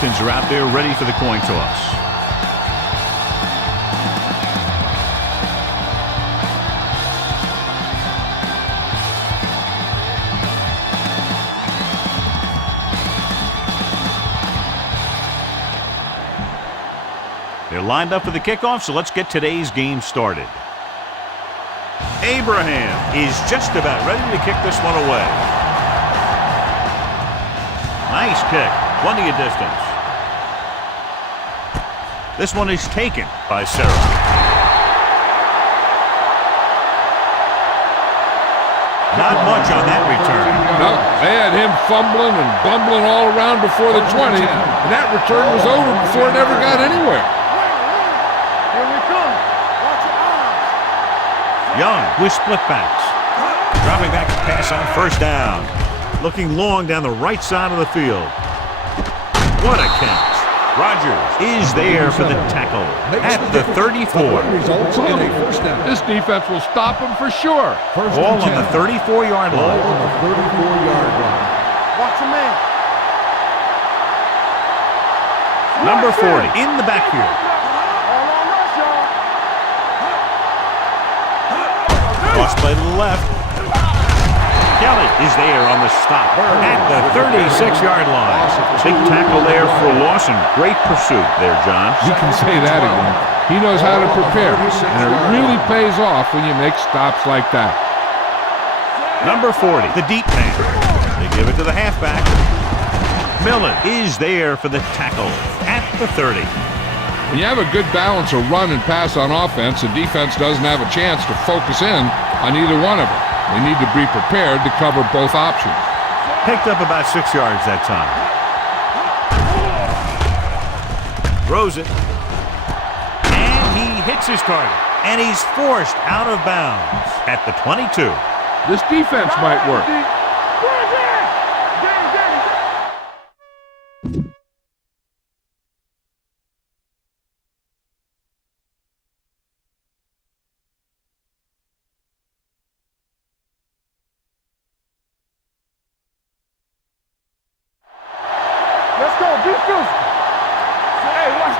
captains are out there ready for the coin toss. They're lined up for the kickoff, so let's get today's game started. Abraham is just about ready to kick this one away. Nice kick, plenty of distance. This one is taken by Sarah. Not much on that return. No, they had him fumbling and bumbling all around before the 20, and that return was over before it ever got anywhere. Young with split backs. Dropping back to pass on first down. Looking long down the right side of the field. What a catch. Rogers is there for the tackle at the 34. Results in a first down. This defense will stop him for sure. Ball on the 34-yard line. On the 34-yard line. Watch your man. Number 40 in the backfield. Cross play to the left. Kelly is there on the stop at the 36-yard line. Big tackle there for Lawson. Great pursuit there, John. You can say that again. He knows how to prepare, and it really pays off when you make stops like that. Number 40, the deep man. They give it to the halfback. Millen is there for the tackle at the 30. When you have a good balance of run and pass on offense, the defense doesn't have a chance to focus in on either one of them. They need to be prepared to cover both options. Picked up about 6 yards that time. Throws it. And he hits his target. And he's forced out of bounds at the 22. This defense might work.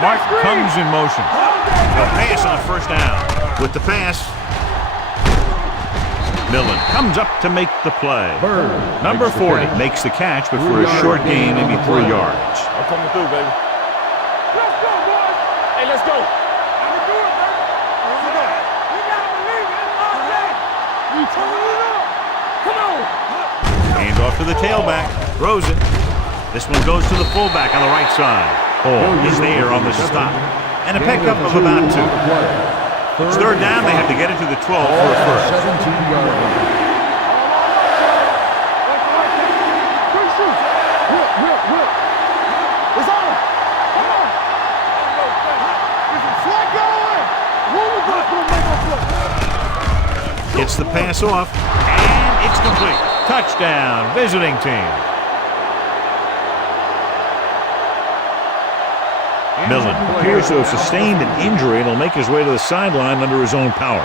Mark comes in motion. A pass on first down. With the pass, Millen comes up to make the play. Number 40 makes the catch, but for a short gain, maybe 3 yards. I'm coming through, baby. Let's go, boys. Hey, let's go. I'm going to do it, baby. Let's go. You got to believe it. You turn it up. Come on. Hand off to the tailback. Throws it. This one goes to the fullback on the right side. Hall is there on the stop. And a pickup of about 2. It's third down. They have to get it to the 12 for a first. 17-yard line. It's on. Come on. Gets the pass off. And it's complete. Touchdown, visiting team. Millen appears to have sustained an injury and will make his way to the sideline under his own power.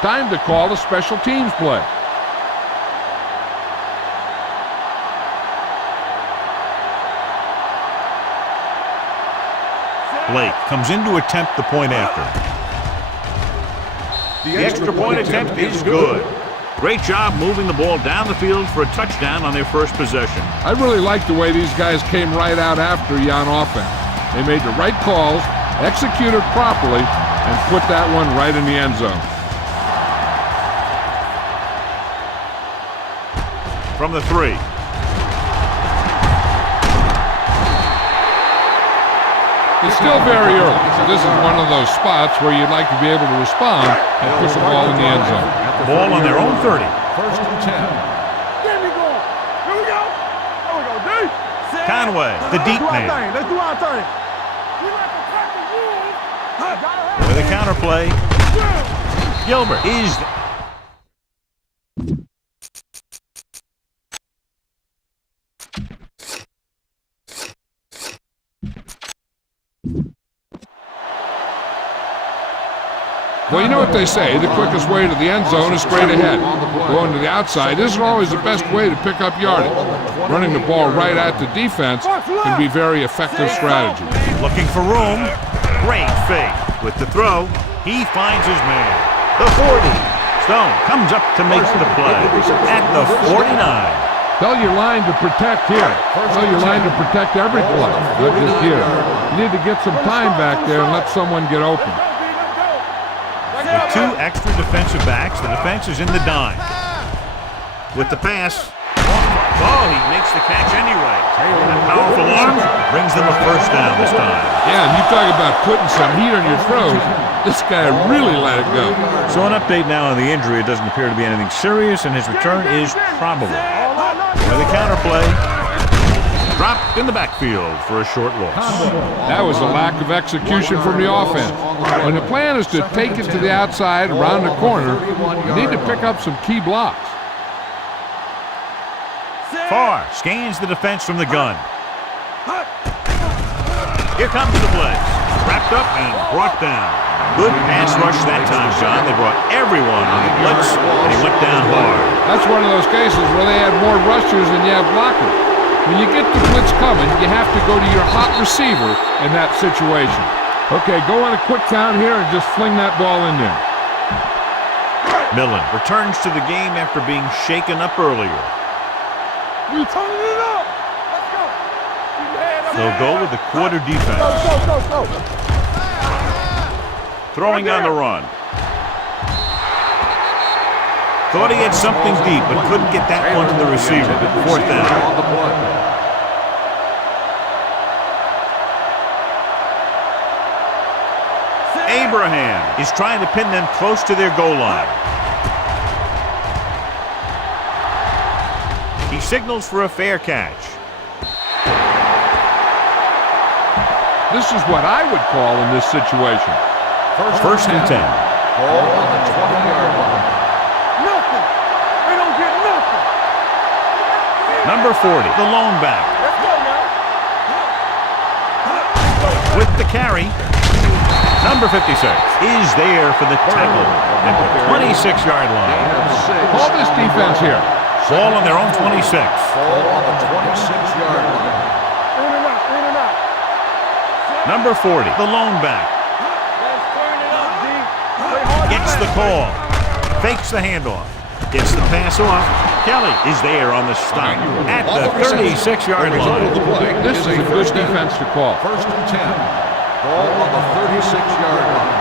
Time to call a special teams play. Blake comes in to attempt the point after. The extra point attempt is good. Great job moving the ball down the field for a touchdown on their first possession. I really like the way these guys came right out after you on offense. They made the right calls, executed properly, and put that one right in the end zone. From the 3. It's still very early, so this is one of those spots where you'd like to be able to respond and push the ball in the end zone. Ball on their own 30. First and 10. There we go. Here we go. There we go, D. Conway, the deep man. Let's do our thing. We like to crack the rules. With a counterplay, Gilbert is... Well, you know what they say, the quickest way to the end zone is straight ahead. Going to the outside isn't always the best way to pick up yardage. Running the ball right at the defense can be very effective strategy. Looking for room. Great fake. With the throw, he finds his man. The 40. Stone comes up to make the play at the 49. Tell your line to protect here. Tell your line to protect every play, not just here. You need to get some time back there and let someone get open. With 2 extra defensive backs, the defense is in the dime. With the pass, he makes the catch anyway. That powerful arm brings them a first down this time. Yeah, and you talk about putting some heat on your throws. This guy really let it go. So an update now on the injury. It doesn't appear to be anything serious, and his return is probable. With a counterplay, dropped in the backfield for a short loss. That was a lack of execution from the offense. When the plan is to take it to the outside, around the corner, you need to pick up some key blocks. Farr scans the defense from the gun. Here comes the blitz. Wrapped up and brought down. Good pass rush that time, John. They brought everyone on the blitz, and he went down hard. That's one of those cases where they had more rushers than you have blockers. When you get the blitz coming, you have to go to your hot receiver in that situation. Okay, go on a quick count here and just fling that ball in there. Millen returns to the game after being shaken up earlier. You turning it up. Let's go. They'll go with the quarter defense. Go. Throwing on the run. Thought he had something deep, but couldn't get that one to the receiver. 4th down. Abraham is trying to pin them close to their goal line. He signals for a fair catch. This is what I would call in this situation. First and 10. Ball on the 20-yard line. Nothing. They don't get nothing. Number 40, the lone back. Let's go now. With the carry, number 56 is there for the tackle at the 26-yard line. Call this defense here. Ball on their own 26. Ball on the 26-yard line. In and out. Number 40, the lone back. Let's turn it up, D. Play hard. Gets the call. Fakes the handoff. Gets the pass off. Kelly is there on the stop at the 36-yard line. This is a good defense to call. First and 10. Ball on the 36-yard line.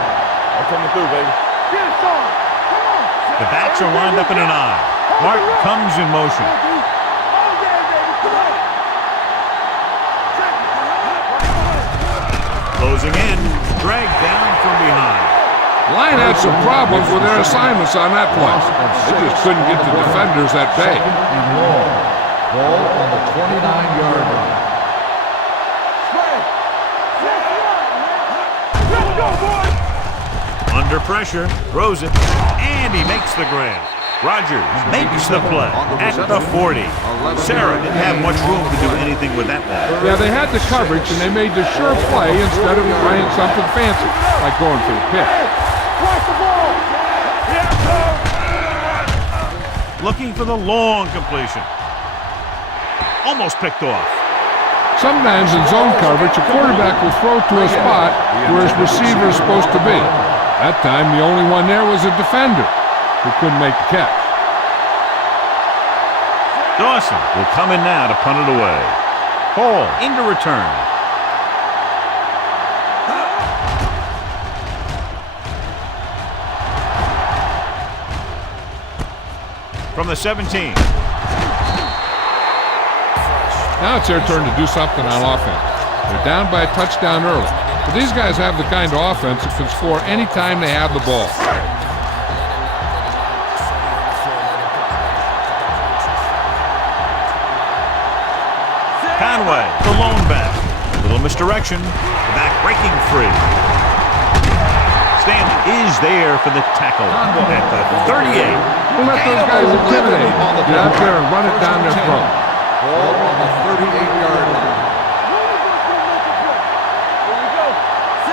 I'm coming through, baby. Get it, son. Come on. The backs are lined up in an I. Martin comes in motion. All day, baby. Come on. Closing in. Dragged down from behind. Line had some problems with their assignments on that play. They just couldn't get the defenders that day. Second and long. Ball on the 29-yard line. Let's go, boys. Under pressure. Throws it. And he makes the grab. Rogers makes the play at the 40. Sarah didn't have much room to do anything with that ball. Yeah, they had the coverage, and they made the sure play instead of trying something fancy, like going for the pick. Watch the ball. Looking for the long completion. Almost picked off. Sometimes in zone coverage, a quarterback will throw to a spot where his receiver is supposed to be. That time, the only one there was a defender who couldn't make the catch. Dawson will come in now to punt it away. Hall into return. From the 17. Now it's their turn to do something on offense. They're down by a touchdown early. But these guys have the kind of offense that can score any time they have the ball. Conway, the lone back. A little misdirection. The back breaking free. Stanley is there for the tackle at the 38. Don't let those guys intimidate. Get out there and run it down their throat. Ball on the 38-yard line.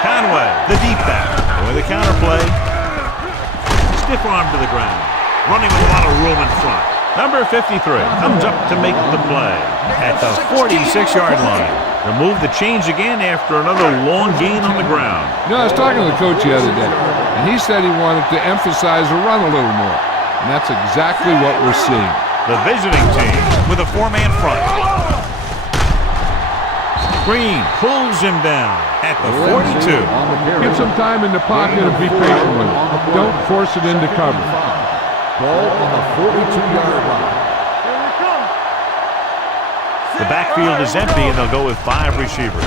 Conway, the deep back. With the counterplay. Stiff arm to the ground. Running with a lot of room in front. Number 53 comes up to make the play at the 46-yard line. They'll move the chains again after another long gain on the ground. You know, I was talking to the coach the other day, and he said he wanted to emphasize the run a little more. And that's exactly what we're seeing. The visiting team with a four-man front. Green pulls him down at the 42. Give some time in the pocket and be patient with it. Don't force it into cover. Ball on the 42-yard line. The backfield is empty, and they'll go with 5 receivers.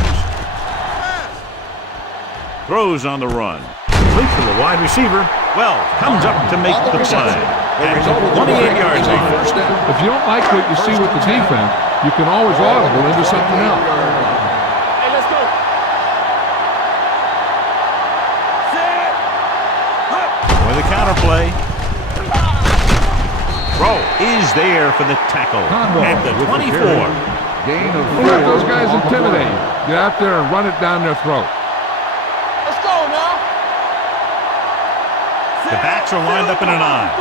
Throws on the run. Complete for the wide receiver. Well, comes up to make the play. At the 28-yard line. If you don't like what you see with the defense, you can always audible into something else. Hey, let's go. With a counter play. Throw is there for the tackle at the 24. Gain of Don't let those guys intimidate you. Get out there and run it down their throat. Let's go now. The backs are lined up in an eye.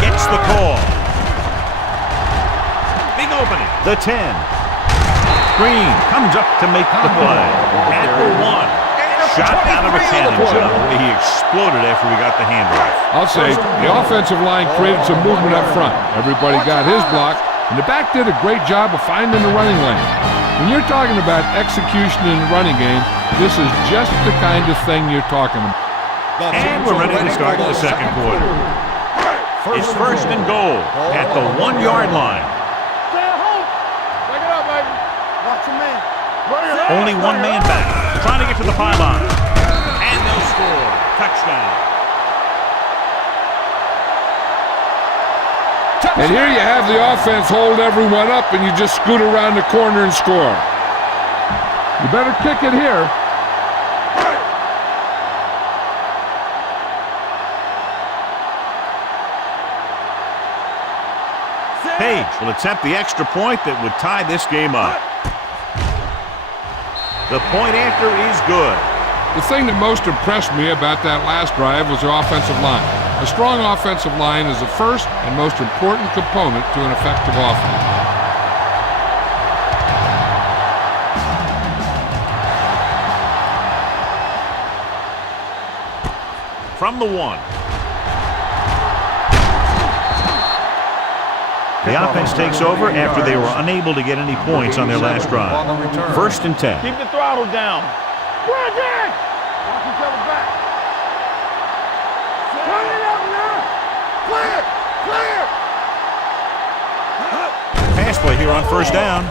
Gets the call. Big opening. The 10. Green comes up to make the play at the 1. Shot out of a cannon, John. He exploded after we got the handoff. I'll say the offensive line created some movement up front. Everybody got his block, and the back did a great job of finding the running lane. When you're talking about execution in the running game, this is just the kind of thing you're talking about. And we're ready to start the second quarter. It's first and goal at the 1-yard line. Stay at home. Break it up, baby. Watch your man. Only one man back, trying to get to the pylon. And they'll score. Touchdown. And here you have the offense hold everyone up, and you just scoot around the corner and score. You better kick it here. Page will attempt the extra point that would tie this game up. The point after is good. The thing that most impressed me about that last drive was the offensive line. A strong offensive line is the first and most important component to an effective offense. From the 1. The offense takes over after they were unable to get any points on their last drive. First and 10. Keep the throttle down. Brandon! Watch each other back. Turn it up now. Clear! Clear! Pass play here on first down.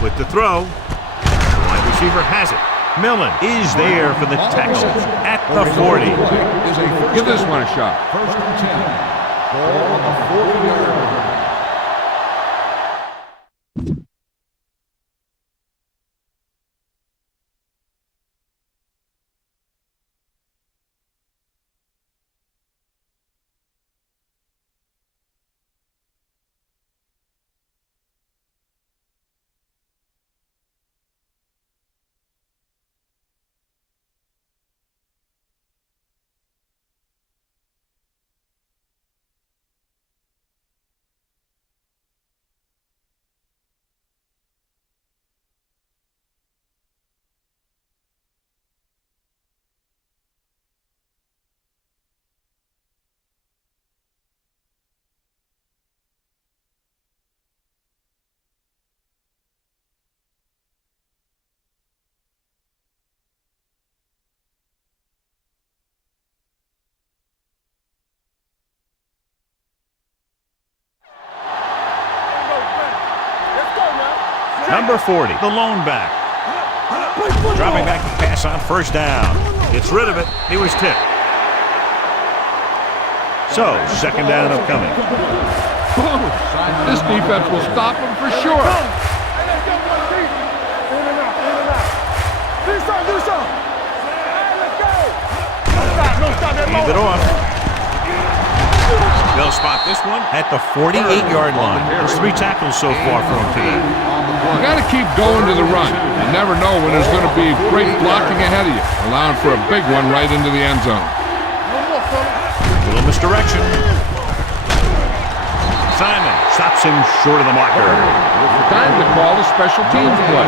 With the throw. The wide receiver has it. Millen is there for the tackle at the 40. Give this one a shot. First and 10. Ball on the 40-yard line. Number 40, the lone back. Dropping back to pass on first down. Gets rid of it. He was tipped. So, second down upcoming. This defense will stop him for sure. Leave it off. They'll spot this one at the 48-yard line. There's 3 tackles so far for him today. You got to keep going to the run. You never know when there's going to be great blocking ahead of you, allowing for a big one right into the end zone. misdirection. Simon stops him short of the marker. Time to call a special teams play.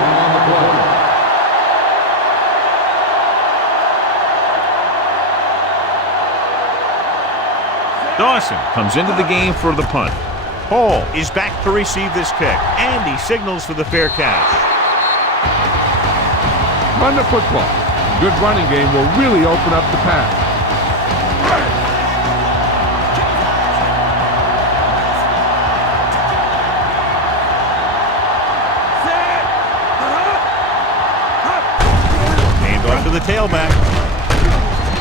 Dawson comes into the game for the punt. Hall is back to receive this kick, and he signals for the fair catch. Run the football. Good running game will really open up the pass. Hand off to the tailback.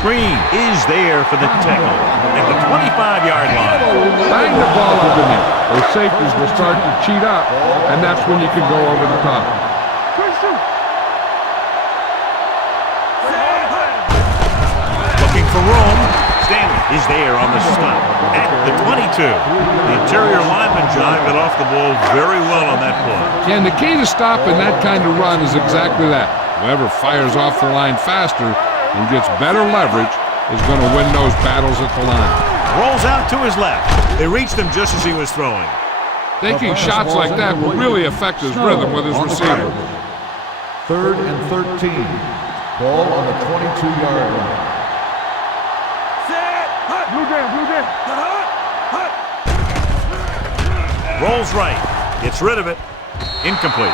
Green is there for the tackle at the 25-yard line. Bang the ball up in there. Those safeties will start to cheat up, and that's when you can go over the top. Looking for room. Stanley is there on the stop at the 22. The interior lineman, John, got off the ball very well on that play. And the key to stopping that kind of run is exactly that. Whoever fires off the line faster and gets better leverage is going to win those battles at the line. Rolls out to his left. They reached him just as he was throwing. Taking shots like that will really affect his rhythm with his receiver. 3rd and 13. Ball on the 22-yard line. Blue down. Rolls right. Gets rid of it. Incomplete.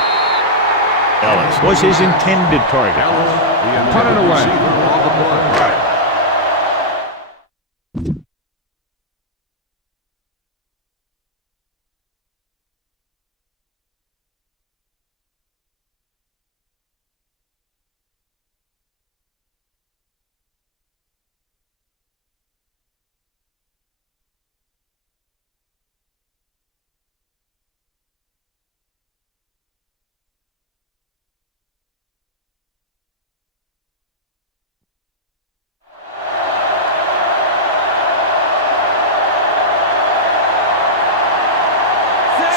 Ellis was his intended target. Put it away.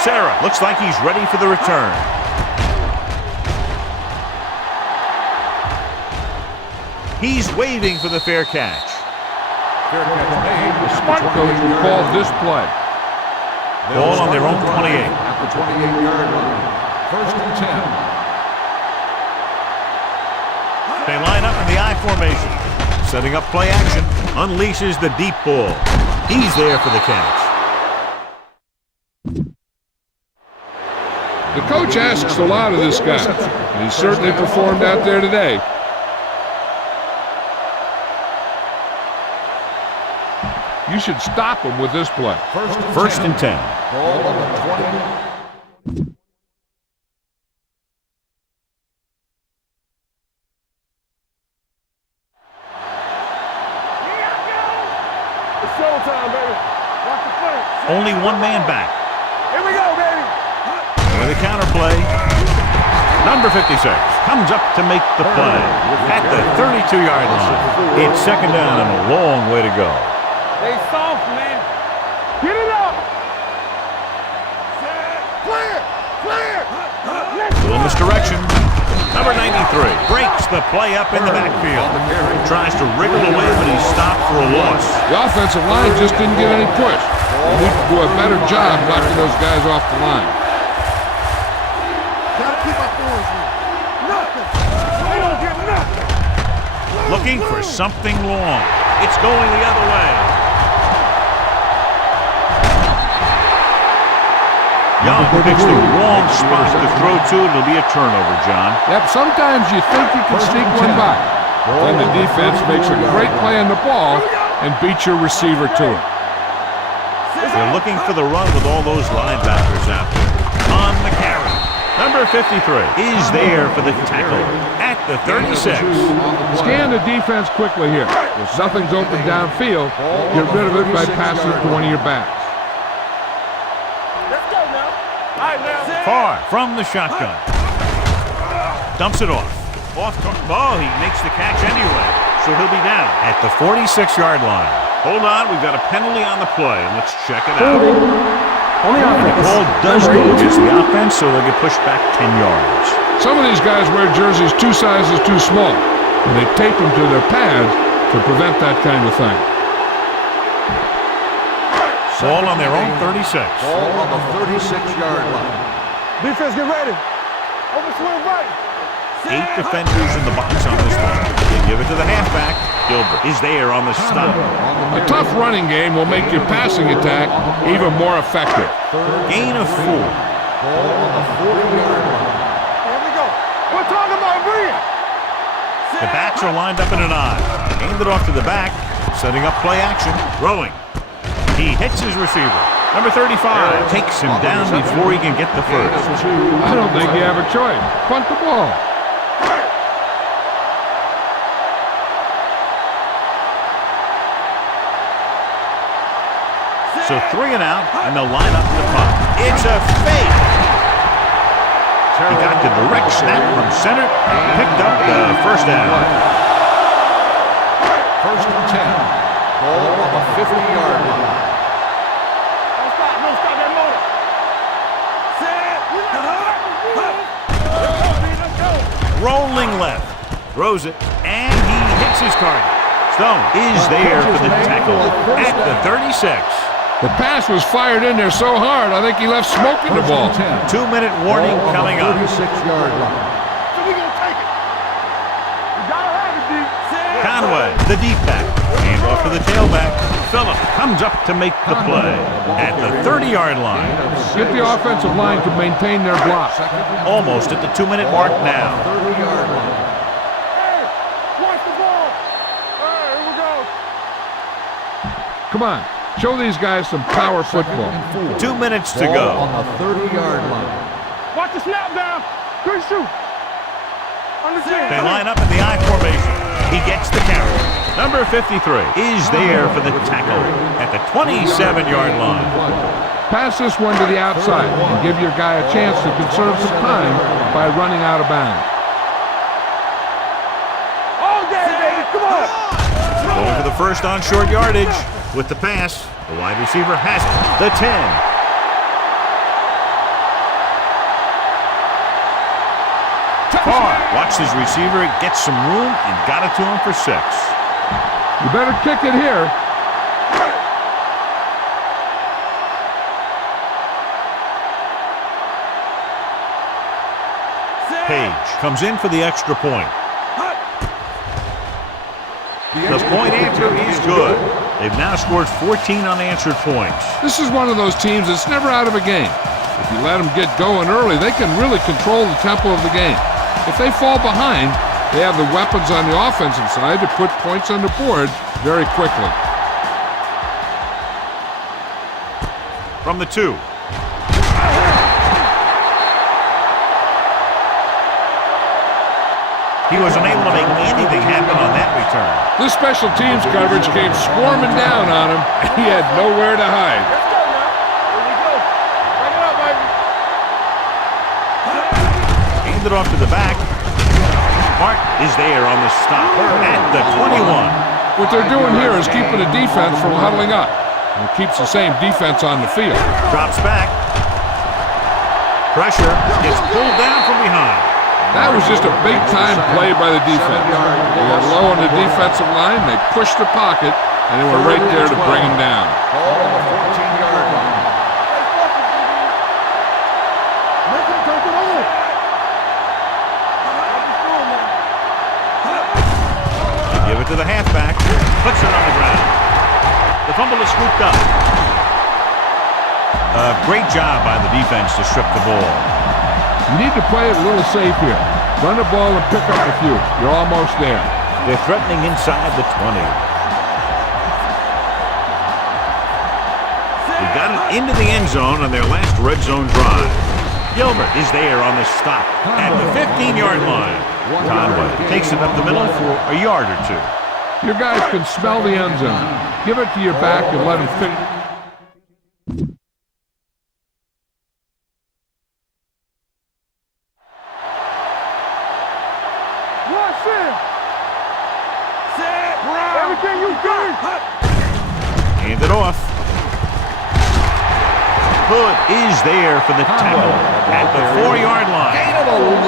Sarah looks like he's ready for the return. He's waving for the fair catch. The smart coach will call this play. Ball on their own 28. At the 28-yard line. 1st and 10. They line up in the I formation. Setting up play action. Unleashes the deep ball. He's there for the catch. The coach asks a lot of this guy. He certainly performed out there today. You should stop him with this play. 1st and 10. Ball on the 20. It's showtime, baby. Watch the play. Only one man back. Here we go, baby. With a counter play. Number 56 comes up to make the play at the 32-yard line. It's 2nd down and a long way to go. They soft, man. Get it up. Clear. Little misdirection. Number 93 breaks the play up in the backfield. Tries to wriggle away, but he's stopped for a loss. The offensive line just didn't get any push. They need to do a better job knocking those guys off the line. Gotta keep our boys in. Nothing. They don't get nothing. Looking for something long. It's going the other way. Young picks the wrong spot to throw to. It'll be a turnover, John. Yep, sometimes you think you can sneak one by. Then the defense makes a great play on the ball and beats your receiver to it. They're looking for the run with all those linebackers out there. On the carry. Number 53 is there for the tackle at the 36. Scan the defense quickly here. If nothing's open downfield, get rid of it by passing it to one of your backs. Let's go now. All right, now. Far from the shotgun. Dumps it off. Oh, he makes the catch anyway. So he'll be down at the 46-yard line. Hold on, we've got a penalty on the play, and let's check it out. Only offense. The ball does go against the offense, so they'll get pushed back 10 yards. Some of these guys wear jerseys 2 sizes too small, and they tape them to their pads to prevent that kind of thing. Ball on their own 36. Ball on the 36-yard line. Defense, get ready. Over swing right. 8 defenders in the box on this one. They give it to the halfback. Gilbert is there on the stop. A tough running game will make your passing attack even more effective. Gain of 4. Ball on the 40-yard line. Here we go. We're talking about Bria. The backs are lined up in an I. Hand it off to the back. Setting up play action. Throwing. He hits his receiver. Number 35 takes him down before he can get the first. I don't think you have a choice. Punt the ball. So 3 and out, and they'll line up to punt. It's a fake. He got the direct snap from center and picked up the first down. First and 10. Ball on the 50-yard line. Don't stop. No, stop that motor. Let's go. Rolling left. Throws it, and he hits his target. Stone is there for the tackle at the 36. The pass was fired in there so hard, I think he left smoke in the ball. 2-minute warning coming up. 36-yard line. So we gonna take it. You gotta have it, D. Conway, the deep back. Hand off to the tailback. Phillip comes up to make the play at the 30-yard line. Get the offensive line to maintain their block. Almost at the 2-minute mark now. 30-yard line. Hey, watch the ball. All right, here we go. Come on, show these guys some power football. 2 minutes to Ball go. on the 30-yard line. Watch the snap down. Good shoot. Understand. They line up in the I formation. He gets the carry. Number 53 is there for the tackle at the 27-yard line. Pass this one to the outside and give your guy a chance to conserve some time by running out of bounds. All day, baby. Come on. Going for the first on short yardage with the pass. The wide receiver has it. The 10. Far. Watch his receiver. Gets some room and got it to him for 6. You better kick it here. Page comes in for the extra point. The point after is good. They've now scored 14 unanswered points. This is one of those teams that's never out of a game. If you let them get going early, they can really control the tempo of the game. If they fall behind, they have the weapons on the offensive side to put points on the board very quickly. From the 2. He was unable to make anything happen on that return. This special teams coverage came swarming down on him, and he had nowhere to hide. Let's go now. Here we go. Bring it up, baby. Hand it off to the back. Mark is there on the stop at the 21. What they're doing here is keeping the defense from huddling up. And it keeps the same defense on the field. Drops back. Pressure gets pulled down from behind. That was just a big-time play by the defense. They got low on the defensive line, they pushed the pocket, and they were right there to bring him down. Ball on the 14-yard line. Make him take it on. They give it to the halfback. Puts it on the ground. The fumble is scooped up. Great job by the defense to strip the ball. You need to play it a little safe here. Run the ball and pick up a few. You're almost there. They're threatening inside the 20. They got it into the end zone on their last red zone drive. Gilbert is there on the stop at the 15-yard line. Conway takes it up the middle for a yard or 2. Your guys can smell the end zone. Give it to your back and let him finish. Everything you do. Hand it off. Hood is there for the tackle at the 4-yard line.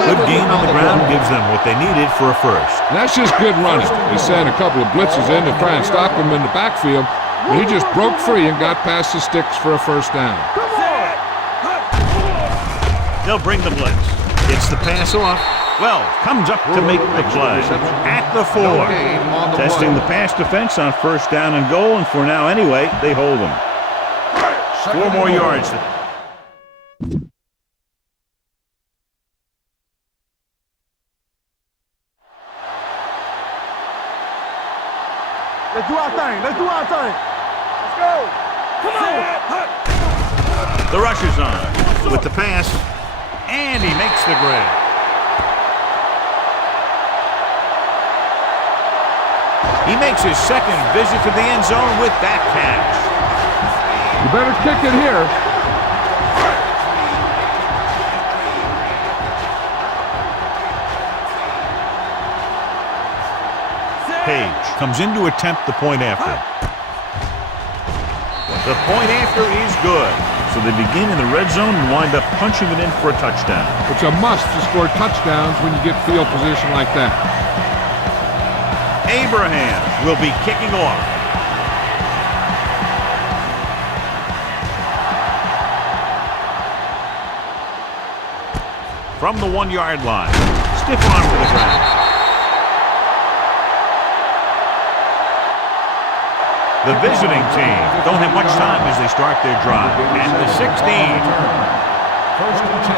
Good gain on the ground gives them what they needed for a first. That's just good running. They sent a couple of blitzes in to try and stop him in the backfield, And he just broke free and got past the sticks for a first down. Come on. They'll bring the blitz. Gets the pass off. Well, comes up to make the play. At the 4. Testing the pass defense on first down and goal, and for now anyway, they hold them. 4 more yards. Let's do our thing. Let's do our thing. Let's go. Come on. The rusher's on with the pass, and he makes the grab. He makes his second visit to the end zone with that catch. You better kick it here. Page comes in to attempt the point after. The point after is good. So they begin in the red zone and wind up punching it in for a touchdown. It's a must to score touchdowns when you get field position like that. Abraham will be kicking off. From the 1-yard line. Stiff arm to the ground. The visiting team don't have much time as they start their drive. At the 16. First and 10.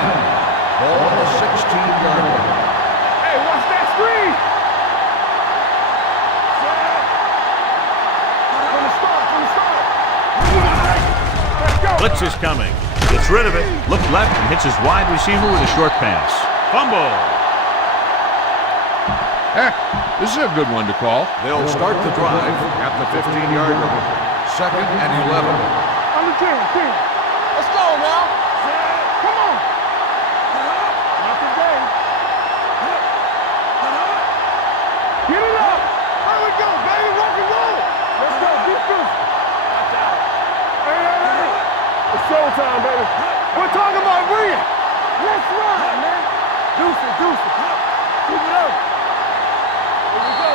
Ball on the 16-yard line. Hey, watch that screen. From the start. Let's go. Blitz is coming. Gets rid of it. Look left and hits his wide receiver with a short pass. Fumble. This is a good one to call. They'll start the drive at the 15-yard line. Second and 11. On the 10. Let's go now. Come on. Not today. Get it up. There we go, baby. Rock and roll. Let's go. Defense. Watch out. Hey. It's showtime, baby. We're talking about bringing. Let's ride, man. Deuce it. Keep it up. Here we go.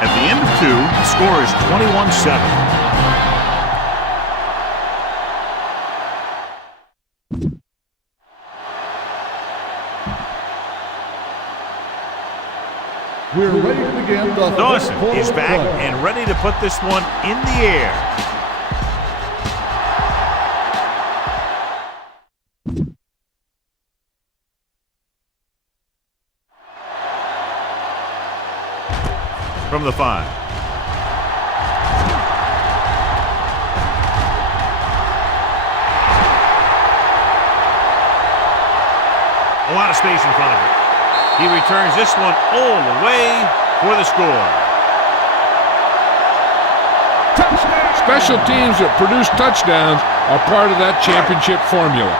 At the end of 2, the score is 21-7. We're ready to begin the Dawson third is back quarter. and ready to put this one in the air. From the 5. A lot of space in front of him. He returns this one all the way for the score. Special teams that produce touchdowns are part of that championship formula.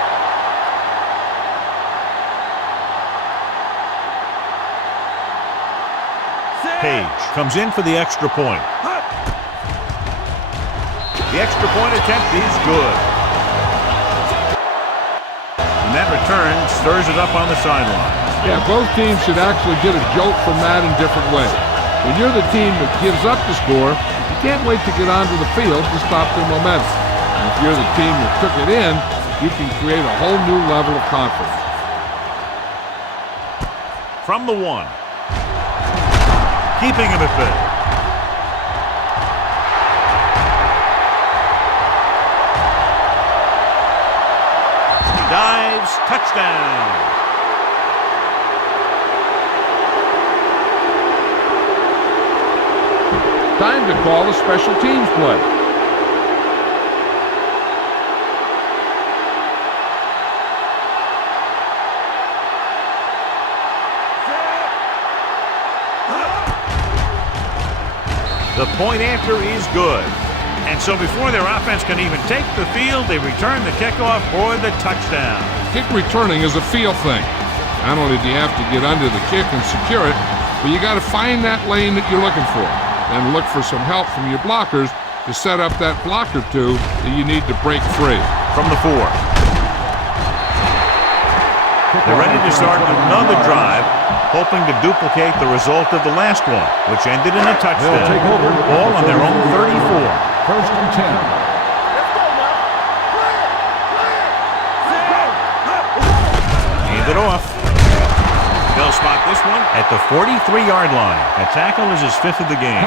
Page comes in for the extra point. The extra point attempt is good. And that return stirs it up on the sideline. Yeah, both teams should actually get a jolt from that in different ways. When you're the team that gives up the score, you can't wait to get onto the field to stop their momentum. And if you're the team that took it in, you can create a whole new level of confidence. From the 1. Keeping him at bay. Dives, touchdown. Time to call a special teams play. The point after is good. And so before their offense can even take the field, they return the kickoff for the touchdown. Kick returning is a feel thing. Not only do you have to get under the kick and secure it, but you got to find that lane that you're looking for. And look for some help from your blockers to set up that block or two that you need to break free. From the 4. They're ready to start another drive. hoping to duplicate the result of the last one, which ended in a touchdown. They'll take over. Ball on their own 34. First and 10. Let's go now. Hand it off. They'll spot this one at the 43-yard line. A tackle is his 5th of the game.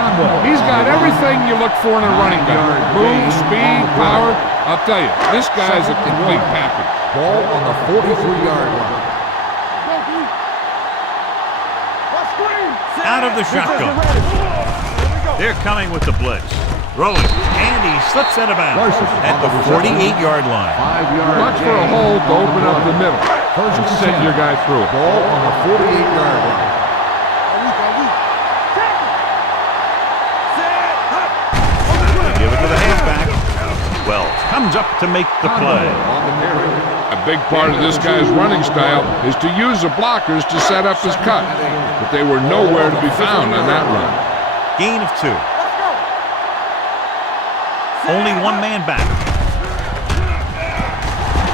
He's got everything you look for in a running back. Move, speed, power. I'll tell you, this guy's a complete package. Ball on the 43-yard line. Out of the shotgun. They're coming with the blitz. Rolling, and he slips out of bounds at the 48-yard line. 5 yards. Watch for a hole to open up the middle. First and Send 10. your guy through it. Ball on the 48-yard line. Give it to the halfback. Wells comes up to make the play. On the carry. A big part of this guy's running style is to use the blockers to set up his cut. But they were nowhere to be found on that run. Gain of 2. Only one man back.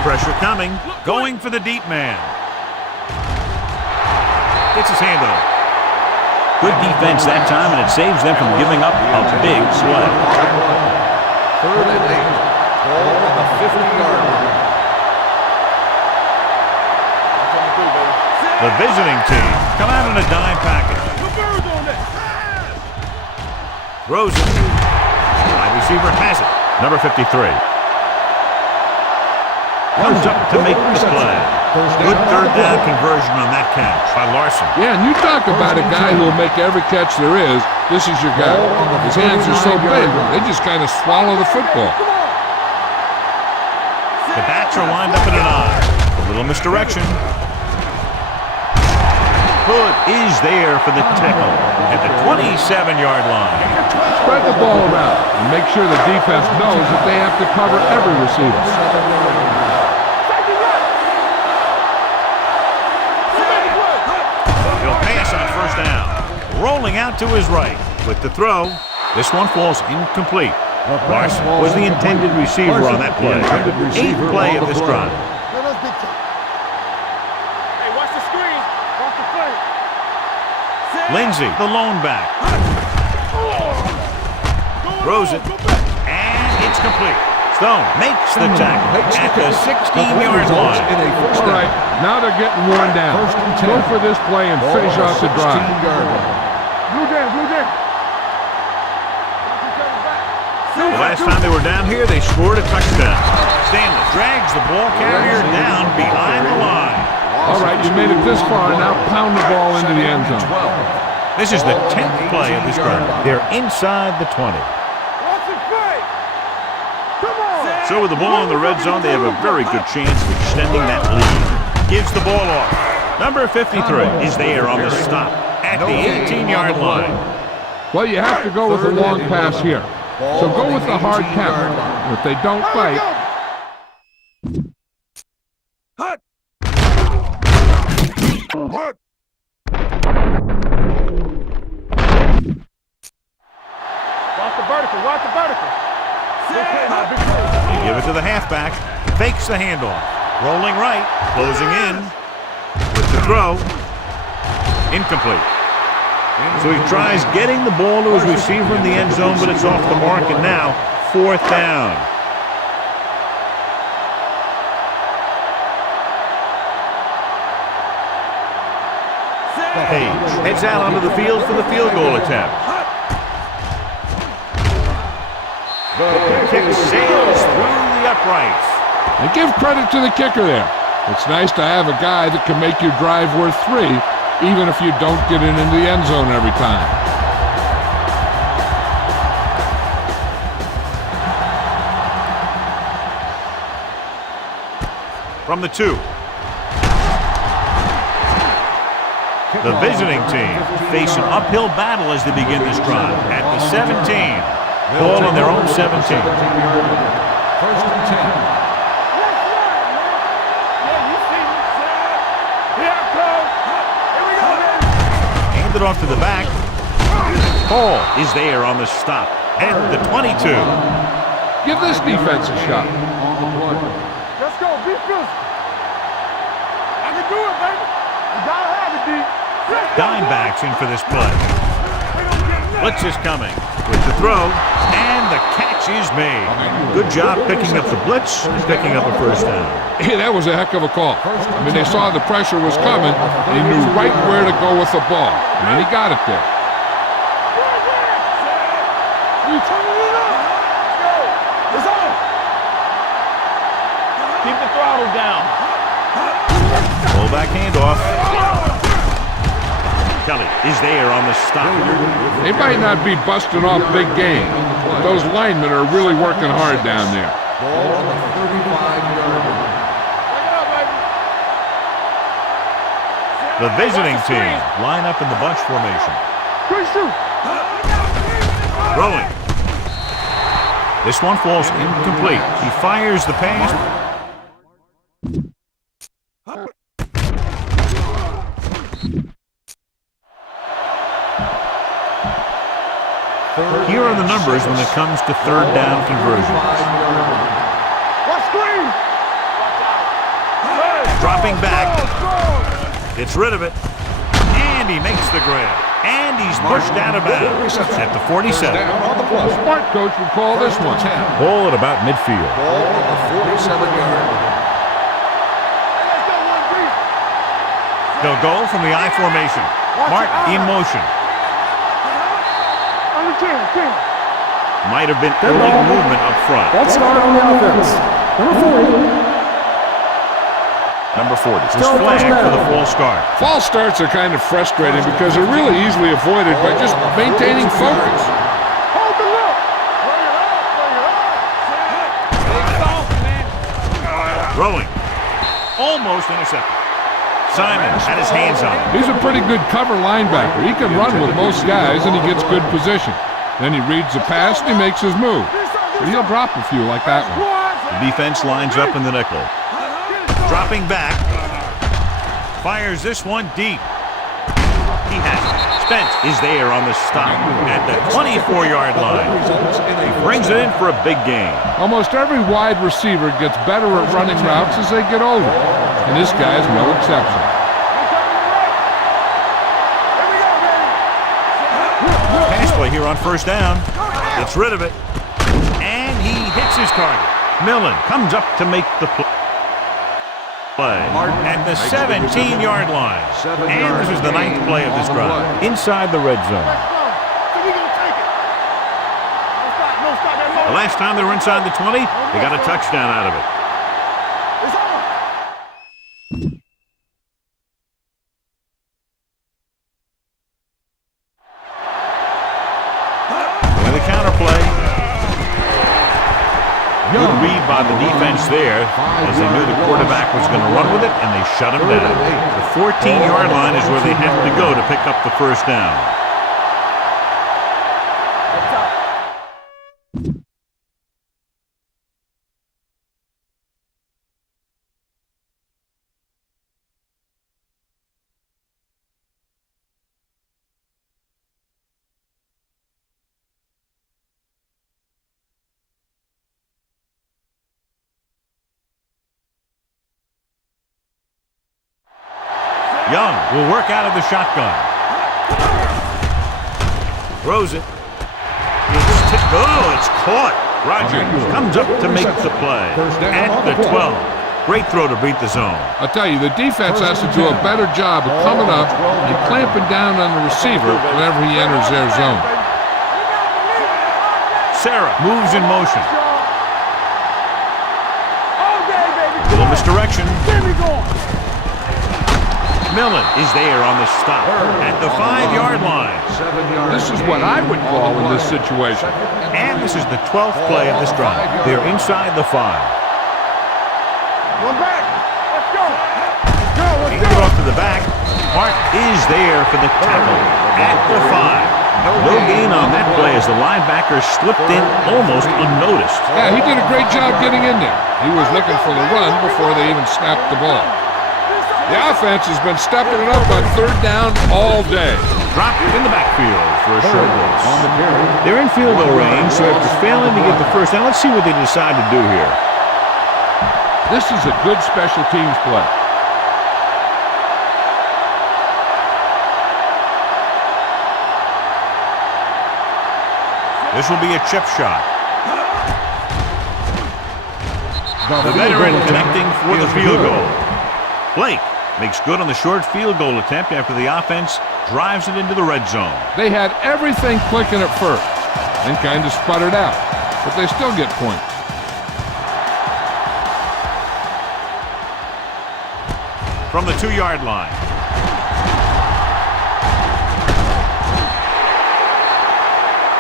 Pressure coming. Going for the deep man. Gets his hand on it. Good defense that time, and it saves them from giving up a big play. 3rd and 8. Ball on the 50-yard line. The visiting team come out in a dime package. Throws it. Wide receiver has it. Number 53. Comes up to make the play. Good 3rd down conversion on that catch by Larson. Yeah, and you talk about a guy who will make every catch there is. This is your guy. His hands are so big, they just kind of swallow the football. The backs are lined up in an eye. A little misdirection. Hood is there for the tackle at the 27-yard line. Spread the ball around and make sure the defense knows that they have to cover every receiver. He'll pass on 1st down. Rolling out to his right with the throw. This one falls incomplete. Larson was the intended receiver on that play. 8th play of this drive. Hey, watch the screen. Watch the flank. Lindsey, the lone back. Throws it. And it's complete. Stone makes the tackle at the 16-yard line. All right, now they're getting worn down. Go for this play and finish off the drive. Blue down, blue down. The last time they were down here, they scored a touchdown. Stanley drags the ball carrier down behind the line. All right, you made it this far, now pound the ball into the end zone. This is the 10th play of this drive. They're inside the 20. Watch it play. Come on. So with the ball in the red zone, they have a very good chance of extending that lead. Gives the ball off. Number 53 is there on the stop at the 18-yard line. Well, you have to go with a long pass here. So go with the hard count. If they don't fight, Hut. Hut. Watch the vertical. Watch the vertical. Big play now, big play. You give it to the halfback. Fakes the handoff. Rolling right. Closing in. With the throw. Incomplete. So he tries getting the ball to his receiver in the end zone, but it's off the mark, and now 4th down. Page heads out onto the field for the field goal attempt. The kick sails through the uprights. and give credit to the kicker there. It's nice to have a guy that can make your drive worth 3, even if you don't get it into the end zone every time. From the 2. The visiting team face an uphill battle as they begin this drive at the 17. Ball on their own 17. First and 10. Handed off to the back. Hall is there on the stop at the 22. Give this defense a shot. Let's go, be physical. I can do it, baby. You gotta have it, D. Dime backs in for this play. Blitz is coming with the throw, and the catch is made. Good job picking up the blitz and picking up a first down. Hey, that was a heck of a call. I mean, they saw the pressure was coming. They knew right where to go with the ball. And he got it there. Keep the throttle down. Fullback handoff. Kelly is there on the stop. They might not be busting off big game, but those linemen are really working hard down there. Ball on the 35-yard line. The visiting team line up in the bunch formation. Throwing. This one falls incomplete. He fires the pass. Here are the numbers when it comes to third down conversions. Dropping back. Gets rid of it. And he makes the grab. And he's pushed out of bounds at the 47. A smart coach would call this one. Ball at about midfield. Ball on the 47-yard line. They'll go from the I formation. Martin in motion. Might have been early movement up front. That's start on the offense. Number 40. This flag for the false start. False starts are kind of frustrating because they're really easily avoided by just maintaining focus. Hold the look. Throwing. Almost intercepted. Simon had his hands on it. He's a pretty good cover linebacker. He can run with most guys and he gets good position. Then he reads the pass and he makes his move. But he'll drop a few like that one. The defense lines up in the nickel. Dropping back. Fires this one deep. He has it. Spence is there on the stop at the 24-yard line. He brings it in for a big gain. Almost every wide receiver gets better at running routes as they get older. And this guy's no exception. Pass play here on first down. Gets rid of it. And he hits his target. Millen comes up to make the play. At the 17-yard line. And this is the 9th play of this drive. Inside the red zone. The last time they were inside the 20, they got a touchdown out of it. With the counter play. Good read by the defense there as they knew the quarterback was going to run with it, and they shut him down. The 14-yard line is where they have to go to pick up the first down. Young will work out of the shotgun. Throws it. It's caught. Rogers comes up to make the play at the 12. Great throw to beat the zone. I'll tell you, the defense has to do a better job of coming up and clamping down on the receiver whenever he enters their zone. Sarah moves in motion. Little misdirection. Millen is there on the stop at the 5-yard line. This is what I would call in this situation. And this is the 12th play of this drive. They're inside the 5. We're back. Let's go. Hand it off to the back. Hart is there for the tackle at the 5. No gain on that play as the linebacker slipped in almost unnoticed. Yeah, he did a great job getting in there. He was looking for the run before they even snapped the ball. The offense has been stepping it up on third down all day. Dropped in the backfield for a short blitz. They're in field goal range, so after failing to get the first down, let's see what they decide to do here. This is a good special teams play. This will be a chip shot. The field veteran goal connecting attempt for the is field good. goal. Blake makes good on the short field goal attempt after the offense drives it into the red zone. They had everything clicking at first, then kind of sputtered out, but they still get points. From the 2-yard line.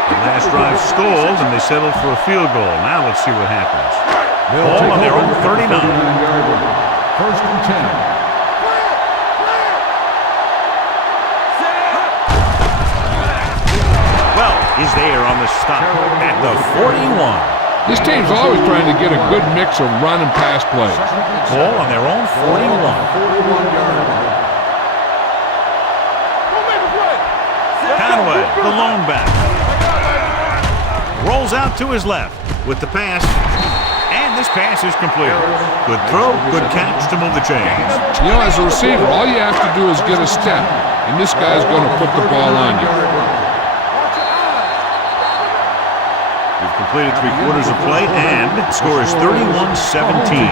The last drive stalled, and they settled for a field goal. Now let's see what happens. Ball on their own 39. 39-yard line. First and 10. Well, he's there on the stop at the 41. This team's always trying to get a good mix of run and pass plays. Ball on their own 41. 41-yard line. Conway, the lone back. Rolls out to his left with the pass. And this pass is complete. Good throw, good catch to move the chains. You know, as a receiver, all you have to do is get a step, and this guy's going to put the ball on you. We've completed 3/4 of play, and the score is 31-17.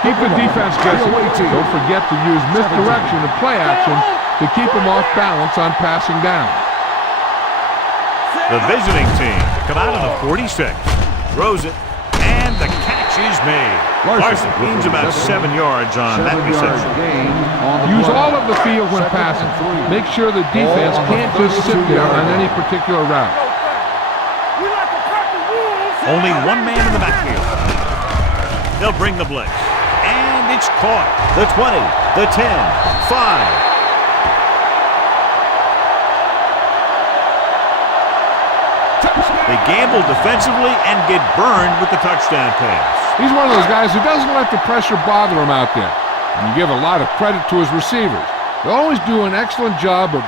Keep the defense guessing. Don't forget to use misdirection and play action to keep them off balance on passing down. The visiting team come out on the 46. Throws it, and the catch is made. Larson gains about 7 yards on that reception. Use all of the field when passing. Make sure the defense can't just sit there on any particular route. Only one man in the backfield. They'll bring the blitz. And it's caught. The 20, the 10, 5. They gamble defensively and get burned with the touchdown pass. He's one of those guys who doesn't let the pressure bother him out there. And you give a lot of credit to his receivers. They always do an excellent job of...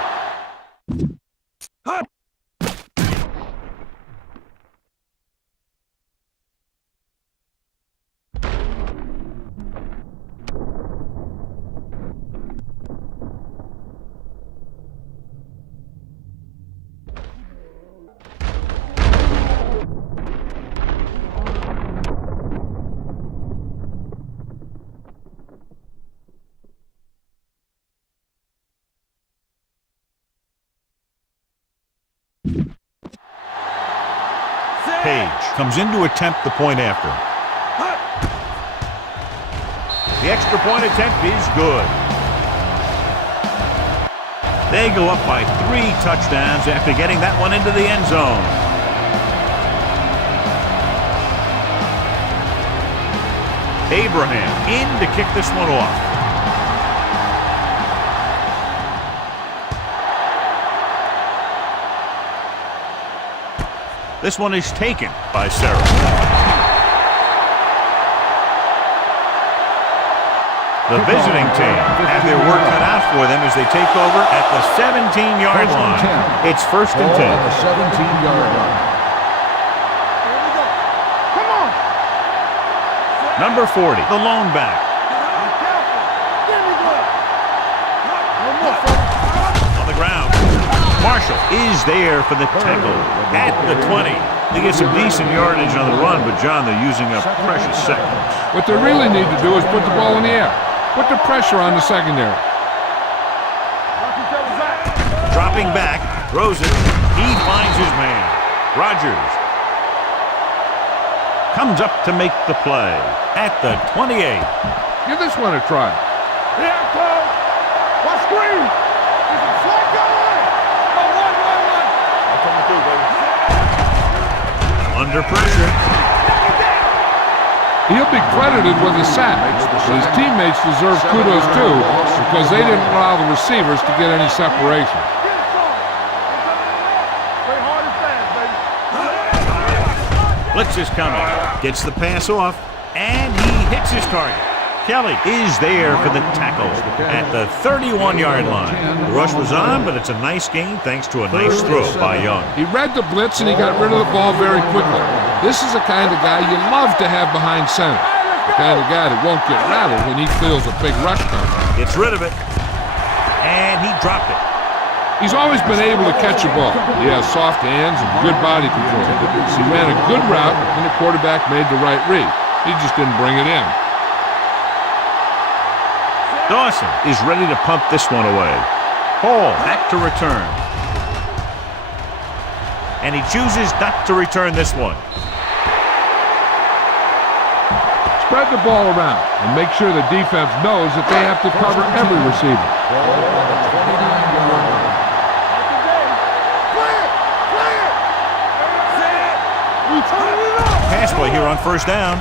Page comes in to attempt the point after. The extra point attempt is good. They go up by 3 touchdowns after getting that one into the end zone. Abraham in to kick this one off. This one is taken by Sarah. The visiting team have their work cut out for them as they take over at the 17-yard line. It's first and 10. On the 17-yard line. Come on. Number 40, the lone back. On the ground. Marshall is there for the tackle at the 20. They get some decent yardage on the run, but, John, they're using up precious seconds. What they really need to do is put the ball in the air. Put the pressure on the secondary. Dropping back, throws it. He finds his man. Rogers comes up to make the play at the 28. Give this one a try. Yeah, Paul. Watch screen. Flag going. Run. Coming through, baby. Under pressure. He'll be credited with a sack, but his teammates deserve kudos too because they didn't allow the receivers to get any separation. Blitz is coming. Gets the pass off, and he hits his target. Kelly is there for the tackle at the 31-yard line. The rush was on, but it's a nice gain thanks to a nice throw by Young. He read the blitz and he got rid of the ball very quickly. This is the kind of guy you love to have behind center. The kind of guy that won't get rattled when he feels a big rush coming. Gets rid of it, and he dropped it. He's always been able to catch a ball. He has soft hands and good body control. He ran a good route, and the quarterback made the right read. He just didn't bring it in. Dawson is ready to punt this one away. Hall back to return. And he chooses not to return this one. Spread the ball around and make sure the defense knows that they have to cover every receiver. Ball on the 29-yard line. Pass play here on first down.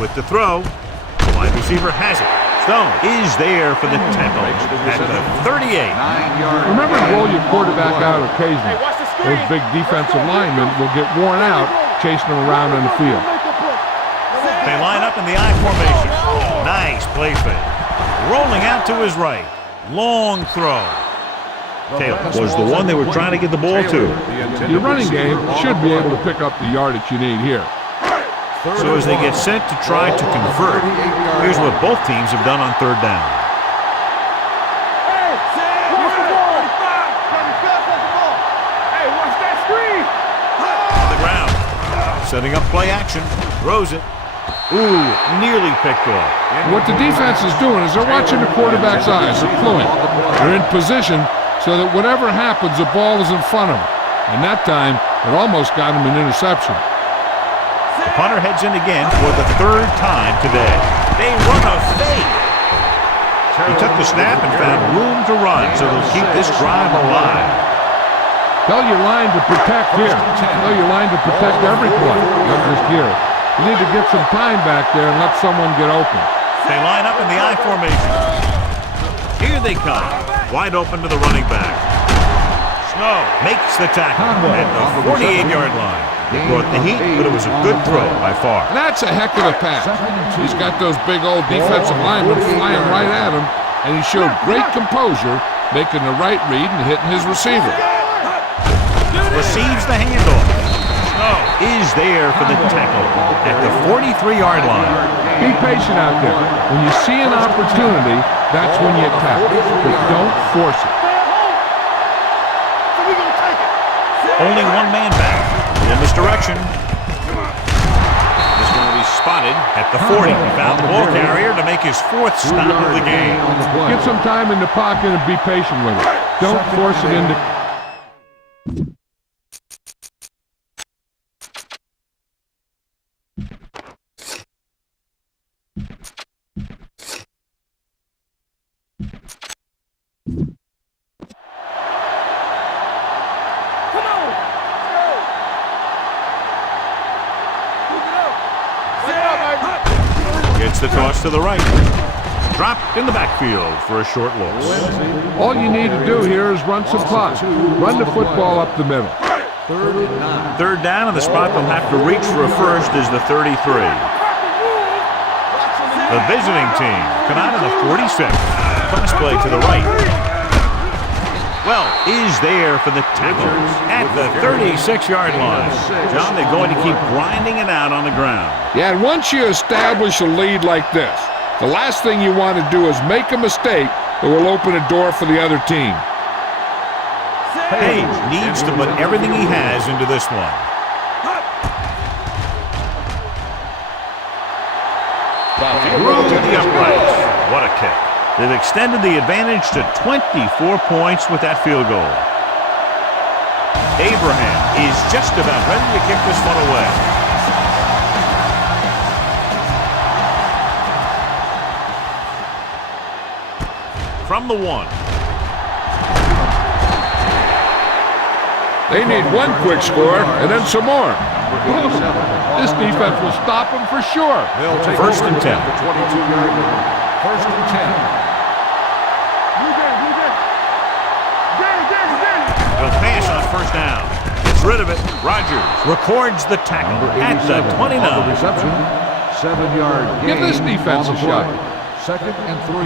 With the throw, the wide receiver has it. Stone is there for the tackle at the 38. 9-yard. Remember to roll your quarterback out occasionally. Those big defensive linemen will get worn out chasing them around on the field. They line up in the I formation. Nice play fake. Rolling out to his right. Long throw. Taylor was the one they were trying to get the ball to. Your running game should be able to pick up the yardage you need here. So as they get set to try to convert, here's what both teams have done on third down. On the ground. Setting up play action. Throws it. Ooh, nearly picked off. What the defense is doing is they're watching the quarterback's eyes. They're fluent. They're in position so that whatever happens, the ball is in front of them. And that time, it almost got him an interception. The punter heads in again for the third time today. They run a fake. He took the snap and found room to run, so they'll keep this drive alive. Tell your line to protect here. Tell your line to protect every play, not just here. You need to get some time back there and let someone get open. They line up in the I formation. Here they come. Wide open to the running back. Snow makes the tackle at the 48-yard line. It brought the heat, but it was a good throw by far. That's a heck of a pass. He's got those big old defensive linemen flying right at him, and he showed great composure, making the right read and hitting his receiver. Receives the handoff. Snow is there for the tackle at the 43-yard line. Be patient out there. When you see an opportunity, that's when you attack. But don't force it. Only one man back. In this direction. This one will be spotted at the 40. He found the ball carrier to make his fourth stop of the game. Get some time in the pocket and be patient with it. Don't force it into... Gets the toss to the right. Dropped in the backfield for a short loss. All you need to do here is run some clock. Run the football up the middle. Third down, and the spot they'll have to reach for a first is the 33. The visiting team come out of the 46. Pass play to the right. Well, is there for the tackle at the 36-yard line. John, they're going to keep grinding it out on the ground. Yeah, and once you establish a lead like this, the last thing you want to do is make a mistake that will open a door for the other team. Page needs to put everything he has into this one. Through the uprights. What a kick. They've extended the advantage to 24 points with that field goal. Abraham is just about ready to kick this one away. From the 1. They need one quick score and then some more. This defense will stop them for sure. They'll take First over and 10. The 22-yard line. First and 10. They'll pass on first down. Gets rid of it. Rogers records the tackle at the 29. On the reception, 7-yard gain. Give this defense a shot. Second and 3.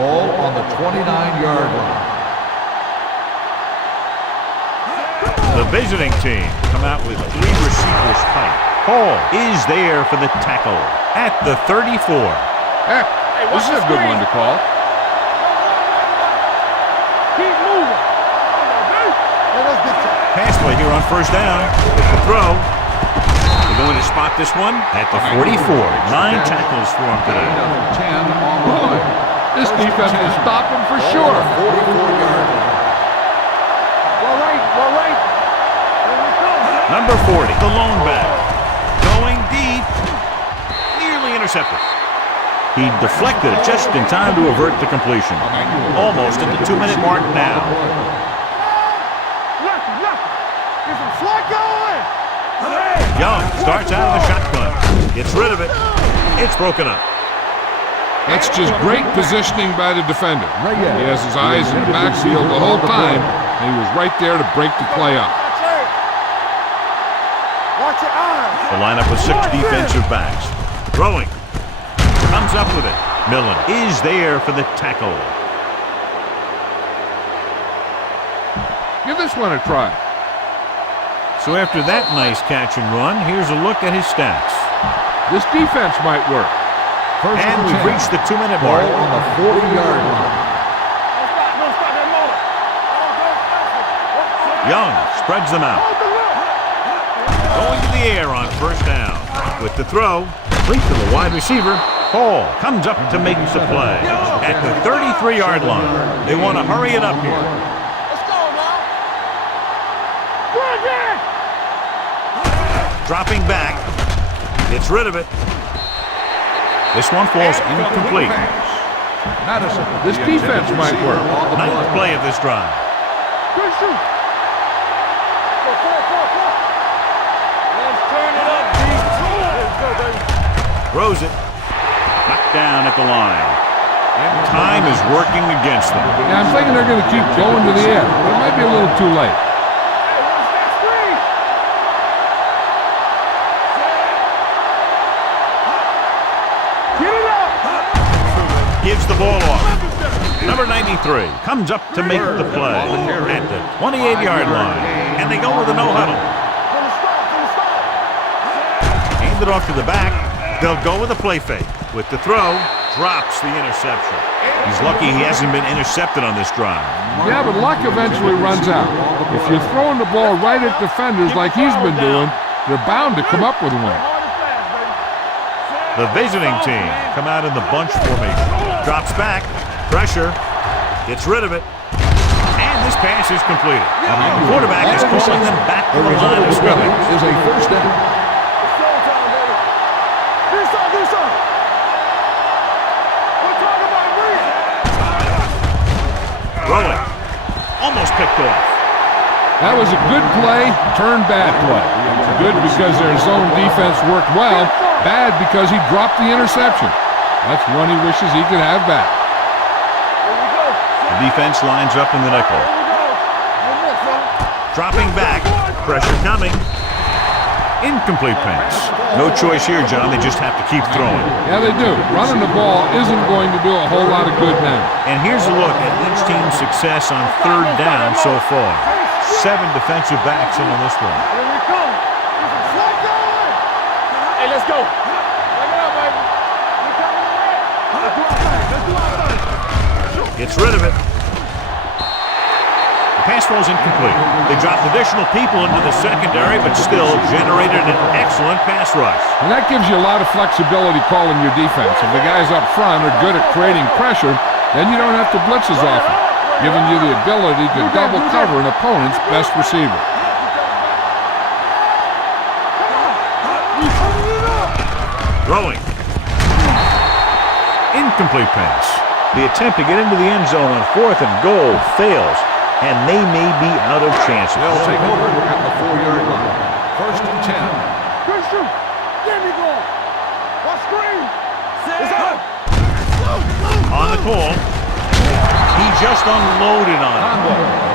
Ball on the 29-yard line. The visiting team come out with 3 receivers tight. Hall is there for the tackle at the 34. This is a good one to call. Keep moving. pass play here on first down. With the throw. They're going to spot this one at the 44. 9 tackles for him today. 10 on the line. This defense will stop him for sure. 44-yard line. Well, right. Number 40, the lone back. Going deep. Nearly intercepted. He deflected it just in time to avert the completion. Almost at the 2-minute mark now. Lucky. Get some slack going. Young starts out of the shotgun. Gets rid of it. It's broken up. That's just great positioning by the defender. He has his eyes in the backfield the whole time, and he was right there to break the play up. Watch your eyes. The lineup with 6 defensive backs. Throwing. Comes up with it. Millen is there for the tackle. Give this one a try. So after that nice catch and run, here's a look at his stats. This defense might work. And we've reached the 2-minute Ball mark. on the 40-yard line. Don't stop that motor. Young spreads them out. Going to the air on first down. With the throw, complete to the wide receiver. Hall comes up to make the play. At the 33-yard line. They want to hurry it up here. Let's go, now. Dropping back. Gets rid of it. This one falls incomplete. Madison. This defense might work. 9th play of this drive. Good shoot. Go. Let's turn it up, D. Let's go, baby. Throws it. Knocked down at the line. And time is working against them. Yeah, I'm thinking they're going to keep going to the air. It might be a little too late. Hey, what's that screen? Get it up. Gives the ball off. Number 93 comes up to make the play at the 28-yard line. And they go with a no-huddle. Hand it off to the back. They'll go with a play fake. With the throw, drops the interception. He's lucky he hasn't been intercepted on this drive. Yeah, but luck eventually runs out. If you're throwing the ball right at defenders like he's been doing, they're bound to come up with one. The visiting team come out in the bunch formation. Drops back. Pressure. Gets rid of it. And this pass is completed. The quarterback is calling them back to the line of scrimmage. Is a first down. Do something. We're talking about real. Rolling. Almost picked off. That was a good play, turned bad play. Good because their zone defense worked well, bad because he dropped the interception. That's one he wishes he could have back. Here we go. The defense lines up in the nickel. Here we go. No more, son. Dropping back. Pressure coming. Incomplete pass. No choice here, John. They just have to keep throwing. Yeah, they do. Running the ball isn't going to do a whole lot of good now. And here's a look at each team's success on 3rd down so far. 7 defensive backs in on this one. Here we come. Get some slack going. Hey, let's go. Back it up, baby. We coming in there. Let's do our thing. Gets rid of it. The pass falls incomplete. They dropped additional people into the secondary, but still generated an excellent pass rush. And that gives you a lot of flexibility calling your defense. If the guys up front are good at creating pressure, then you don't have to blitz as often, giving you the ability to double cover an opponent's best receiver. Throwing. Incomplete pass. The attempt to get into the end zone on 4th and goal fails, and they may be out of chances. They'll take over at the 4-yard line. 1st and 10. Good shoot. Get me going. What screen? It's up. On the call. He just unloaded on it.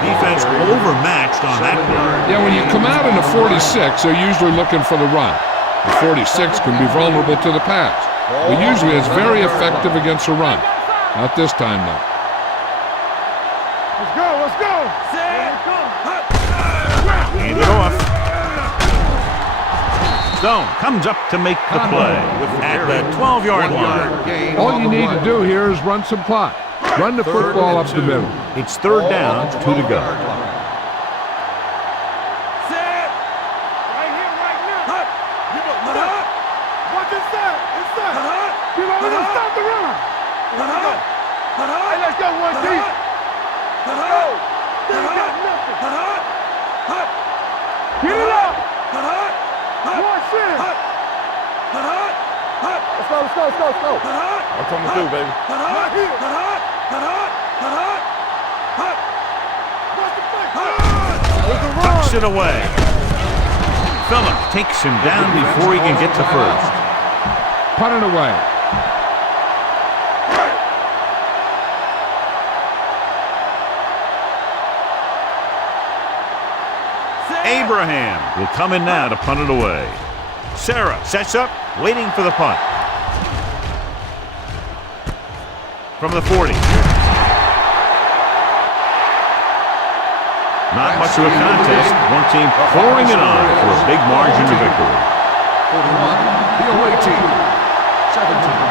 Defense overmatched on that play. Yeah, when you come out in a 46, they're usually looking for the run. The 46 can be vulnerable to the pass, but usually it's very effective against a run. Not this time, though. Let's go. Let's go. Here we come. Hand it off. Stone comes up to make the play at the 12-yard line. All you need to do here is run some clock. Run the football up the middle. It's 3rd down, 2 to go. we're gonna stop the run. Hey, let's go, 1-2. Let's go. They ain't got nothing. Get it up. 1-6. Let's go. I'm coming through, baby. Right here. Tucks it away. Phillip takes him down before he can get to first. Punt it away. Abraham will come in now to punt it away. Sarah sets up, waiting for the punt. From the 40. Not much of a contest. One team pouring it on for a big margin of victory. 41, the away team. 17.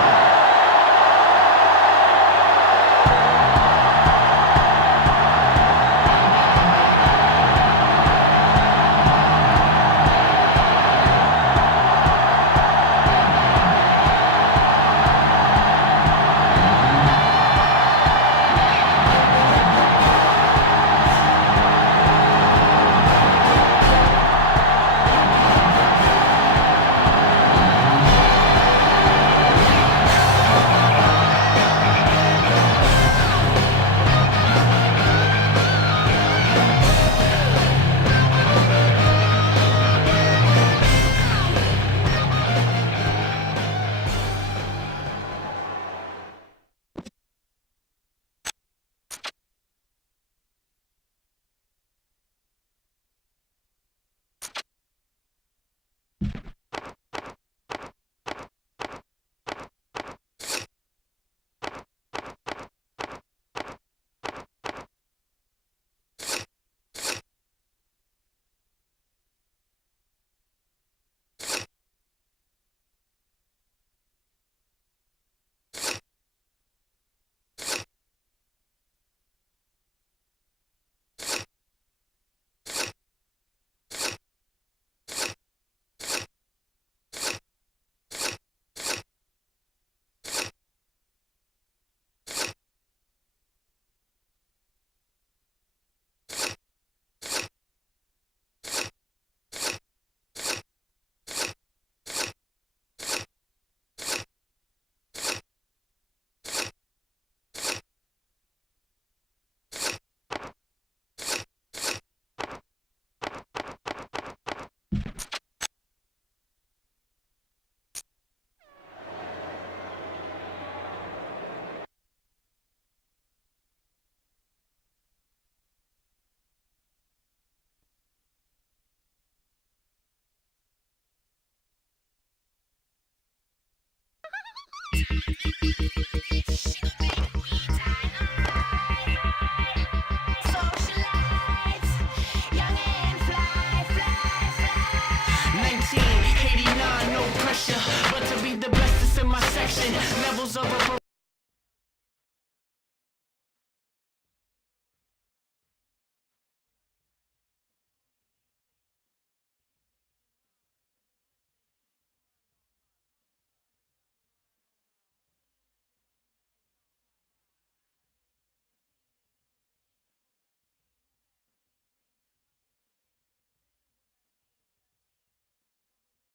Levels of a